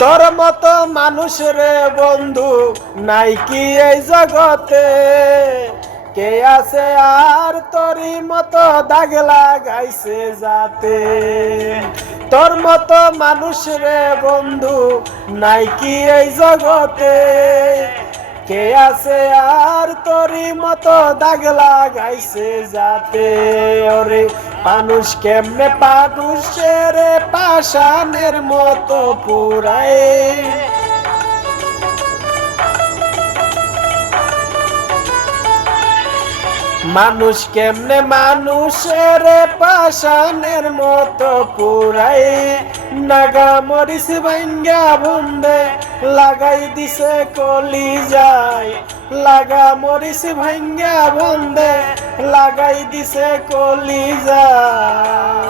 তোর মতো মানুষ রে বন্ধু নাই কি এই জগতে? কে আছে আর তোরই মতো দাগ লাগাইছে যাতে? তোর মতো মানুষ রে বন্ধু নাই কি এই জগতে? কে আছে আর তোরই মতো দাগ লাগাইছে যাতে? ওরে মানুষ কেমনে মানুষের পাষাণের মতো পুরায়? মানুষ কেমনে মানুষের পাষাণের মতো পুরাই নাগা মরিস ভাঙ্গা বন্ধে লাগাই দিছে কলি যায় লাগা মরিস ভাঙ্গা বন্ধে লাগাই দিছে কলি যায়